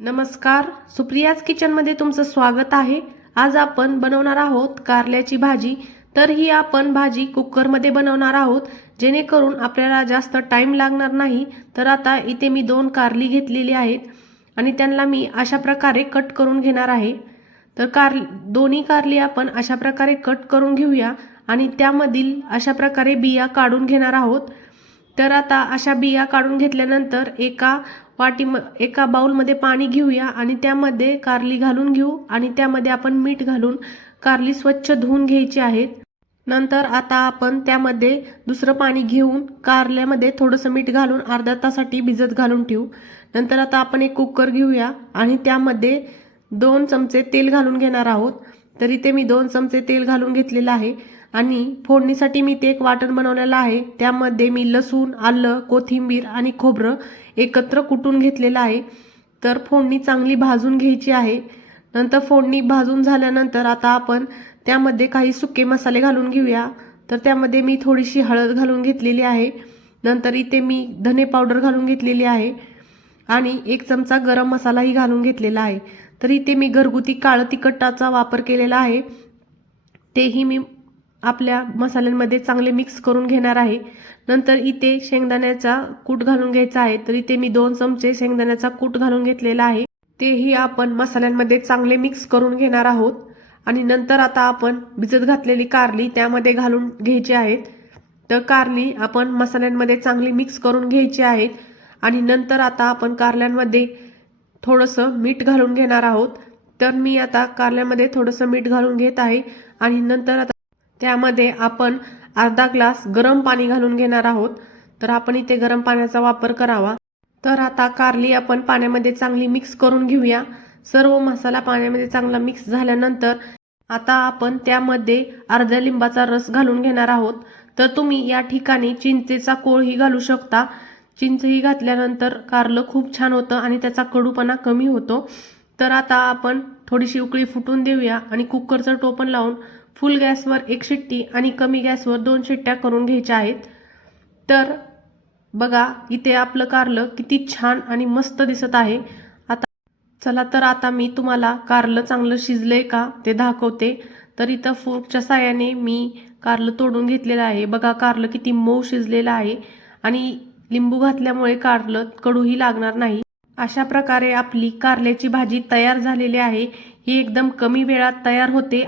नमस्कार, सुप्रियाज किचनमध्ये तुमचं स्वागत आहे। आज आपण बनवणार आहोत कारल्याची भाजी। तर ही आपण भाजी कुकरमध्ये बनवणार आहोत, जेणेकरून आपल्याला जास्त टाइम लागणार नाही। तर आता इथे मी 2 कारली घेतलेली आहेत आणि त्यांना मी अशा प्रकारे कट करून घेणार आहे। तर दोन्ही कारली आपण अशा प्रकारे कट करून घेऊया आणि त्यामधील अशा प्रकारे बिया काढून घेणार आहोत। तर आता अशा बिया काढून घेतल्यानंतर एका बाउलमध्ये पाणी घेऊया आणि त्यामध्ये कारली घालून घेऊ आणि त्यामध्ये आपण मीठ घालून कारली स्वच्छ धुवून घ्यायची आहेत। नंतर आता आपण त्यामध्ये दुसरं पाणी घेऊन कारल्यामध्ये थोडंसं मीठ घालून अर्ध्या तासासाठी भिजत घालून ठेवू। नंतर आता आपण एक कुकर घेऊया आणि त्यामध्ये 2 चमचे तेल घालून घेणार आहोत। तर इथे मी 2 चमचे तेल घालून घेतलेलं आहे आणि फोडणीसाठी मी ते एक वाटण बनवलेलं आहे। त्यामध्ये मी लसूण, आलं, कोथिंबीर आणि खोबरं एकत्र कुटून घेतलेलं आहे। तर फोडणी चांगली भाजून घ्यायची आहे। नंतर फोडणी भाजून झाल्यानंतर आता आपण त्यामध्ये काही सुके मसाले घालून घेऊया। तर त्यामध्ये मी थोडीशी हळद घालून घेतलेली आहे। नंतर इथे मी धने पावडर घालून घेतलेली आहे आणि 1 चमचा गरम मसालाही घालून घेतलेला आहे। तर इथे मी घरगुती काळं तिखटाचा वापर केलेला आहे, तेही मी आपल्या मसाल्यांमध्ये चांगले मिक्स करून घेणार आहे। नंतर इथे शेंगदाण्याचा कूट घालून घ्यायचा आहे। तर इथे मी 2 चमचे शेंगदाण्याचा कूट घालून घेतलेला आहे, तेही आपण मसाल्यांमध्ये चांगले मिक्स करून घेणार आहोत। आणि नंतर आता आपण भिजत घातलेली कारली त्यामध्ये घालून घ्यायची आहेत। तर कारली आपण मसाल्यांमध्ये चांगली मिक्स करून घ्यायची आहेत आणि नंतर आता आपण कारल्यांमध्ये थोडंसं मीठ घालून घेणार आहोत। तर मी आता कारल्यामध्ये थोडंसं मीठ घालून घेत आहे आणि नंतर आता त्यामध्ये आपण अर्धा ग्लास गरम पाणी घालून घेणार आहोत। तर आपण इथे गरम पाण्याचा वापर करावा। तर आता कारली आपण पाण्यामध्ये चांगली मिक्स करून घेऊया। सर्व मसाला पाण्यामध्ये चांगला मिक्स झाल्यानंतर आता आपण त्यामध्ये अर्ध्या लिंबाचा रस घालून घेणार आहोत। तर तुम्ही या ठिकाणी चिंचेचा कोळही घालू शकता। चिंचही घातल्यानंतर कारलं खूप छान होतं आणि त्याचा कडूपणा कमी होतो। तर आता आपण थोडीशी उकळी फुटून देऊया आणि कुकरचं टोपण लावून फुल गॅसवर 1 शिट्टी आणि कमी गॅसवर 2 शिट्ट्या करून घ्यायच्या आहेत। तर बघा इथे आपलं कारलं किती छान आणि मस्त दिसत आहे। चला तर आता मी तुम्हाला कारलं चांगलं शिजलंय का ते दाखवते। तर इथं फोर्कच्या साहाय्याने मी कारलं तोडून घेतलेलं आहे। बघा कारलं किती मऊ शिजलेलं आहे आणि लिंबू घातल्यामुळे कारलं कडूही लागणार नाही। अशा प्रकारे आपली कारल्याची भाजी तयार झालेली आहे। ही एकदम कमी वेळात तयार होते।